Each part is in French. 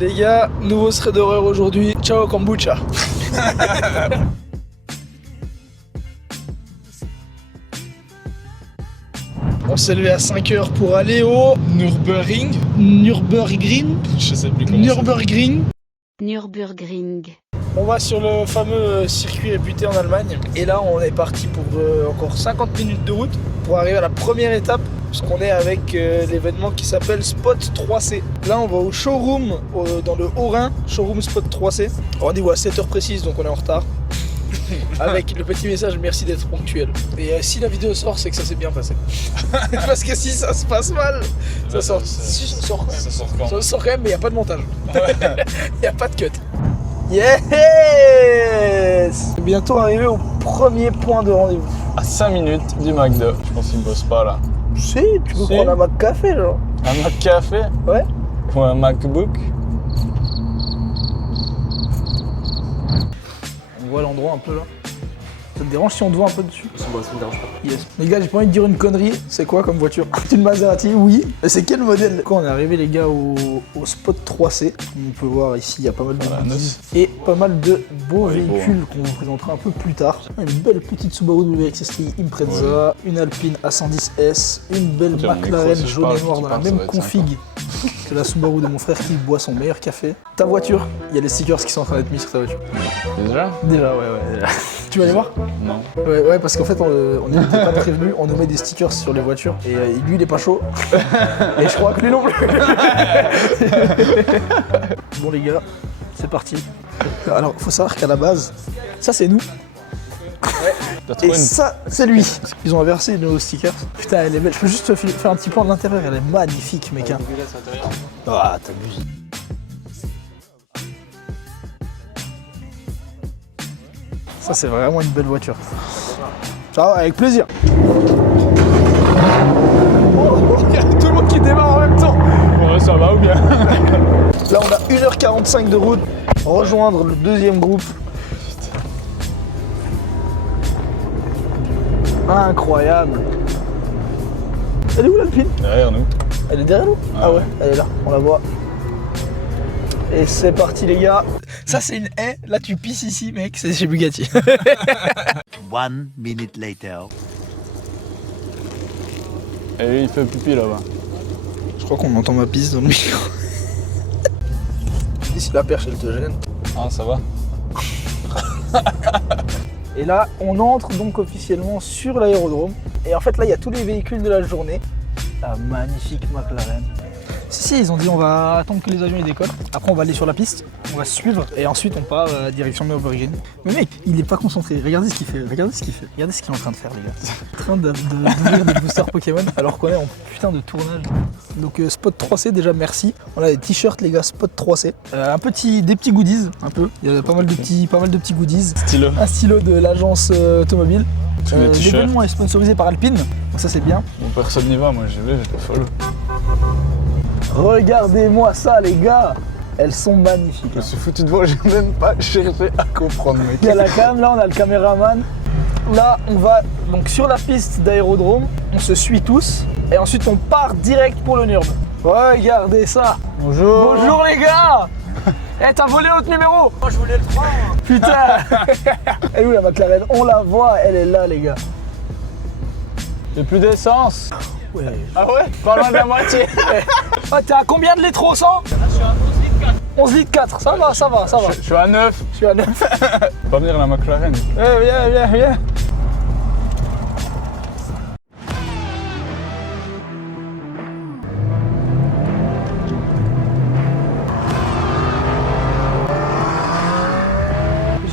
Les gars, nouveau thread d'horreur aujourd'hui. Ciao kombucha. On s'est levé à 5h pour aller au Nürburgring. Nürburgring. Je sais plus comment Nürburgring. Nürburgring. On va sur le fameux circuit réputé en Allemagne. Et là, on est parti pour encore 50 minutes de route pour arriver à la première étape. Parce qu'on est avec l'événement qui s'appelle Spot 3C. Là, on va au showroom dans le Haut-Rhin, showroom Spot 3C. Rendez-vous à 7h précise, donc on est en retard. Avec le petit message merci d'être ponctuel. Et si la vidéo sort, c'est que ça s'est bien passé. Parce que si ça se passe mal, ça sort. Si ça sort quand même. Ça sort quand Ça sort quand même, mais il n'y a pas de montage. Ouais. Il n'y a pas de cut. Yes! Bientôt arrivé au premier point de rendez-vous. À 5 minutes du McDo. Je pense qu'il bosse pas là. Si, tu peux Si. prendre un Mac Café, genre. Un Mac Café Ouais. ou un MacBook. On voit l'endroit un peu là. Ça te dérange si on te voit un peu dessus? Ça me dérange pas. Yes. Les gars, j'ai pas envie de dire une connerie. C'est quoi comme voiture? C'est une Maserati, oui. Mais c'est quel modèle? Quand on est arrivé, les gars, au Spot 3C, on peut voir ici, il y a pas mal de Voilà, goodies et pas mal de beaux Ouais, véhicules qu'on vous présentera un peu plus tard. Une belle petite Subaru WRX-STI Impreza, une Alpine A110S, une belle Ok, mon McLaren micro, si je jaune parle, et noire tu dans la parles, ça même va être config que la Subaru de mon frère qui boit son meilleur café. Ta voiture, il y a les stickers qui sont en train d'être mis sur ta voiture. Déjà? Déjà, ouais. Tu vas aller voir? Non. Ouais, parce qu'en fait, on n'était pas prévenus, on nous met des stickers sur les voitures et lui, il est pas chaud. Et je crois que lui non plus. Bon, les gars, c'est parti. Alors, faut savoir qu'à la base, ça c'est nous T'as et trouvé une... ça c'est lui. Ils ont inversé nos stickers. Putain, elle est belle. Je peux juste te faire un petit plan de l'intérieur, elle est magnifique, mec. Hein. Ah, t'abuses. Ça, c'est vraiment une belle voiture. Ça va, avec plaisir. Oh, il y a tout le monde qui démarre en même temps. Ouais, ça va ou bien? Là, on a 1h45 de route. Rejoindre le deuxième groupe. Incroyable. Elle est où l'Alpine? Derrière nous. Elle est derrière nous? Ah ouais, elle est là, on la voit. Et c'est parti les gars. Ça c'est une haie, là tu pisses ici mec, c'est chez Bugatti. 1 minute later. Et lui, il fait pipi là-bas. Je crois qu'on entend ma pisse dans le micro. Dis si la perche elle te gêne. Ah, ça va. Et là on entre donc officiellement sur l'aérodrome. Et en fait là il y a tous les véhicules de la journée. La magnifique McLaren. Si, ils ont dit on va attendre que les avions ils décollent. Après on va aller sur la piste, on va suivre et ensuite on part direction Nürburgring. Mais mec, il est pas concentré. Regardez ce qu'il fait. Regardez ce qu'il est en train de faire les gars. Il est en train d'ouvrir des boosters Pokémon alors qu'on est en putain de tournage. Donc Spot 3C déjà merci. On a des t-shirts les gars Spot 3C. Des petits goodies un peu. Il y a pas mal de petits goodies. Stylo. Un stylo de l'agence automobile. Tous les t-shirts. L'événement est sponsorisé par Alpine, donc ça c'est bien. Bon, personne n'y va, moi j'y vais, j'étais follow. Regardez-moi ça les gars, elles sont magnifiques. Je me suis foutu de moi, j'ai même pas cherché à comprendre, mec. Il y a la cam, là on a le caméraman. Là on va donc sur la piste d'aérodrome, on se suit tous et ensuite on part direct pour le Nürb. Regardez ça. Bonjour. Bonjour les gars. Eh t'as volé notre numéro. Moi je voulais le prendre. Putain. Elle est où la McLaren? On la voit, elle est là les gars. J'ai plus d'essence. Ouais. Ah ouais? Pas loin de la moitié. Ah, t'es à combien de litres au 100? Je suis à 11 litres 4. 11 litres 4, ça va. Je suis à 9. Je suis à 9. Pas venir la McLaren. Viens.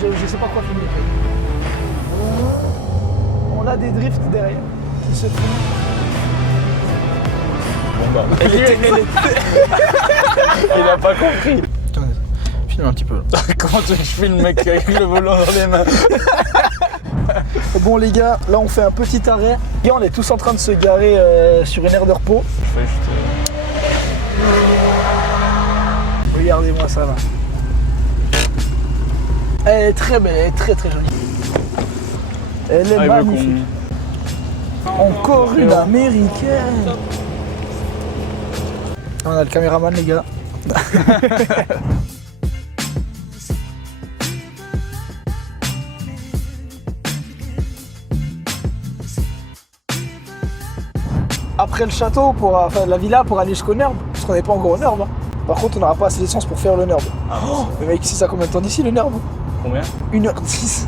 Je sais pas quoi filmer. On a des drifts derrière qui se filment. Bon bah. Il a pas compris. Putain, filme un petit peu. Comment tu veux que je filme le mec avec le volant dans les mains? Bon les gars, là on fait un petit arrêt. Et on est tous en train de se garer sur une aire de repos. Je fais juste. Regardez-moi ça là. Elle est très belle, elle est très jolie. Elle est Ah, il veut magnifique. Encore une américaine. On a le caméraman les gars. Après le château, enfin la villa pour aller jusqu'au Nurb, parce qu'on n'est pas encore au Nurb. Hein. Par contre, on n'aura pas assez d'essence pour faire le Nurb. Oh, mais mec, c'est ça combien de temps d'ici le Nurb? Combien? 1h10.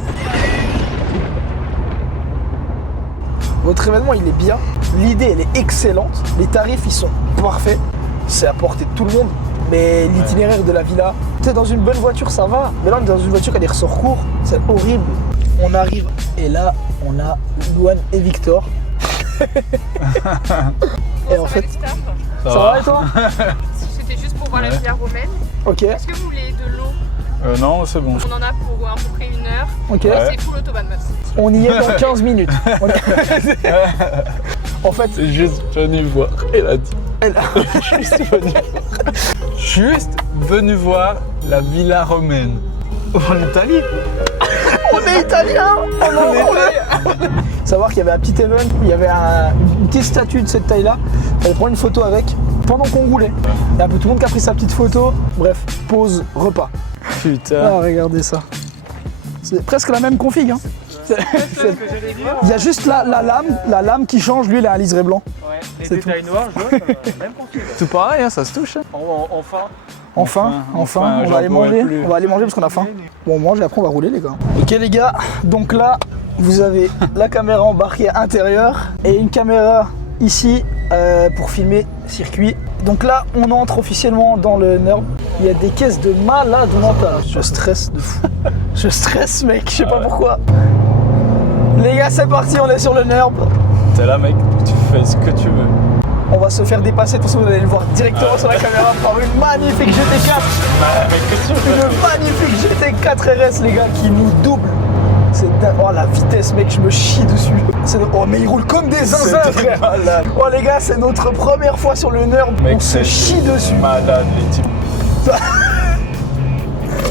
Votre événement, il est bien. L'idée, elle est excellente. Les tarifs, ils sont parfaits. C'est à portée de tout le monde. Mais l'itinéraire de la villa, tu sais, dans une bonne voiture, ça va. Mais là, on est dans une voiture qui a des ressorts courts. C'est horrible. On arrive et là, on a Louane et Victor. Et en fait, ça va et toi? C'était juste pour voir la villa romaine. Ok, Est-ce que vous voulez de l'eau? Non, c'est bon. On en a pour à peu près 1 heure. ok. Ouais. C'est full autobahn moss. On y est dans 15 minutes. En fait, C'est juste venu voir. Elle a dit. Juste venu voir la villa romaine. En Italie. on est italien. On est italien. Savoir qu'il y avait un petit event, il y avait une petite statue de cette taille-là. Elle prend une photo avec pendant qu'on roulait. Il y a un peu tout le monde qui a pris sa petite photo. Bref, pause, repas. Putain. Ah, regardez ça. C'est presque la même config. Hein. Il y a juste la lame qui change. Lui, il a un liseré blanc. Ouais, les C'est détails noirs, jaunes, même config. Tout pareil, hein, ça se touche. Hein. Enfin, on j'en va aller pourrais manger. plus. On va aller manger parce qu'on a faim. Bon, on mange et après on va rouler les gars. Ok les gars, donc là, vous avez la caméra embarquée intérieure et une caméra ici pour filmer circuit. Donc là, on entre officiellement dans le Nurb. Il y a des caisses de malade mental. Je stresse de fou. Je stresse mec, je sais pas pourquoi. Les gars, c'est parti, on est sur le Nurb. T'es là, mec, tu fais ce que tu veux. On va se faire dépasser, de toute façon vous allez le voir directement sur la caméra par une magnifique GT4. Mec, qu'est-ce que tu veux? Une magnifique GT4 RS les gars qui nous double. C'est dingue. Oh la vitesse mec, je me chie dessus. Oh mais il roule comme des zinzins frère. Malade. Oh les gars, c'est notre première fois sur le Nurb. Mec, On se c'est chie dessus. Malade, les types.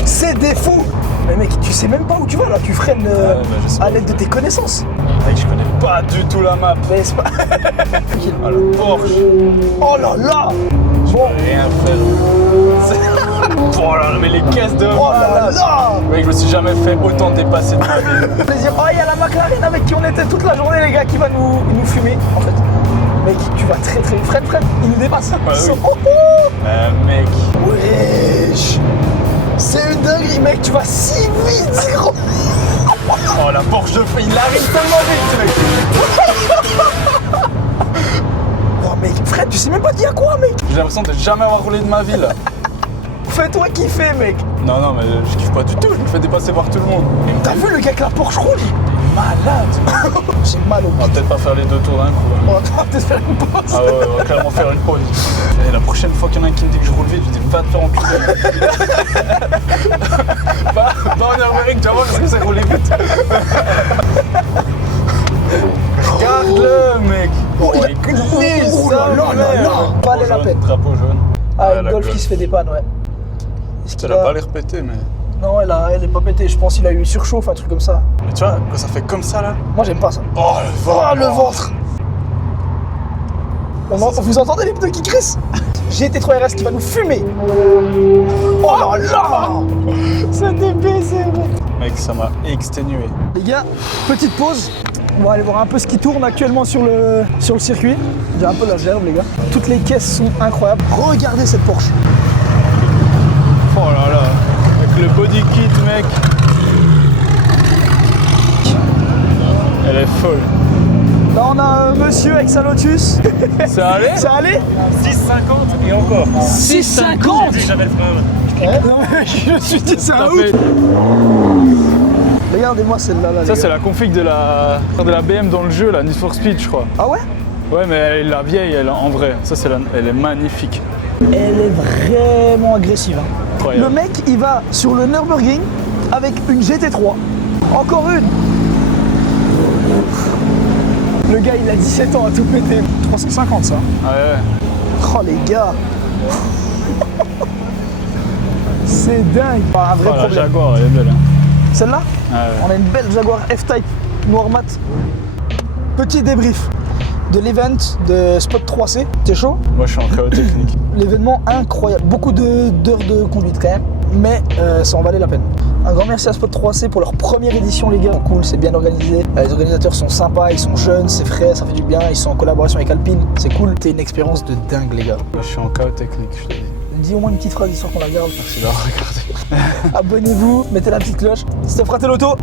C'est des fous. Mais mec, tu sais même pas où tu vas là, tu freines je sais à pas. l'aide de tes connaissances. Mec, je connais pas du tout la map. Mais c'est pas... Ah, le Porsche. Oh là là. Bon. Rien faire. Oh là là, mais les caisses de Oh là là. Mec, je me suis jamais fait autant dépasser de ma vie. Plaisir. Oh, il y a la McLaren avec qui on était toute la journée, les gars, qui va nous fumer, en fait. Mec, tu vas très très vite. Fred, il nous dépasse. oui. Oh, oh. Mec. Wesh. C'est une dinguerie, mec, tu vas si vite, gros. Oh, la Porsche de feu, il arrive tellement vite, mec. Oh, mec, Fred, tu sais même pas dire quoi, mec. J'ai l'impression de jamais avoir roulé de ma vie, là. Fais-toi kiffer, mec. Non, mais je kiffe pas du tout, je me fais dépasser par tout le monde. T'as vu le gars avec la Porsche rouge? Malade. J'ai mal au On va bide. peut-être pas faire les 2 tours d'un coup. Hein. On va peut-être faire une pause. Ah ouais, on va clairement faire une pause. Et la prochaine fois qu'il y en a un qui me dit que je roule vite, je dis va te faire enculer. Va en Nürburgring, tu vas voir ce que c'est rouler vite. Regarde-le, mec. Oh, il a- glisse, oh là là là là. Valait la peine. Drapeau jaune. Ah, une la Golf qui se fait des pannes, ouais. Est-ce Ça qu'il l'a a- pas l'air pété, mais. Non, elle est pas pétée. Je pense qu'il a eu surchauffe, un truc comme ça. Mais tu vois, quand ça fait comme ça là. Moi, j'aime pas ça. Oh le ventre. Oh, le ventre. Vous entendez les pneus qui crissent? GT3 RS qui va nous fumer. Oh là là. C'est des baisers, mec. Mec, ça m'a exténué. Les gars, petite pause. On va aller voir un peu ce qui tourne actuellement sur le circuit. J'ai un peu la gerbe, les gars. Toutes les caisses sont incroyables. Regardez cette Porsche. Oh là là. Avec le body kit, mec. Elle est folle. Là, on a un monsieur avec sa Lotus. Ça allait? Ça allait? 6,50 et encore. 6,50. J'avais le frein. Non, mais je me suis dit, c'est un Ça ouf. fait- Regardez-moi celle-là. Là, Ça, les c'est gars. la config de la BM dans le jeu, la Need for Speed, je crois. Ah ouais? Ouais, mais elle est la vieille, elle, en vrai. Ça, elle est magnifique. Elle est vraiment agressive. Hein. Incroyable. Le mec, il va sur le Nürburgring avec une GT3. Encore une. Le gars, il a 17 ans à tout péter. 350, ça. Ah ouais. Oh, les gars. C'est dingue. Pas un vrai Oh, la problème. Jaguar, elle est belle. Hein. Celle-là, Ah ouais. on a une belle Jaguar F-Type noir mat. Petit débrief. de l'event de Spot 3C. T'es chaud? Moi, je suis en chaos technique. L'événement incroyable, beaucoup d'heures de conduite quand même, mais ça en valait la peine. Un grand merci à Spot 3C pour leur première édition les gars, cool, c'est bien organisé, les organisateurs sont sympas, ils sont jeunes, c'est frais, ça fait du bien, ils sont en collaboration avec Alpine, c'est cool, c'est une expérience de dingue les gars. Moi, je suis en chaos technique, je te dis. Dis au moins une petite phrase histoire qu'on la garde. Merci d'avoir regardé. Abonnez-vous, mettez la petite cloche, c'était Fratelloto.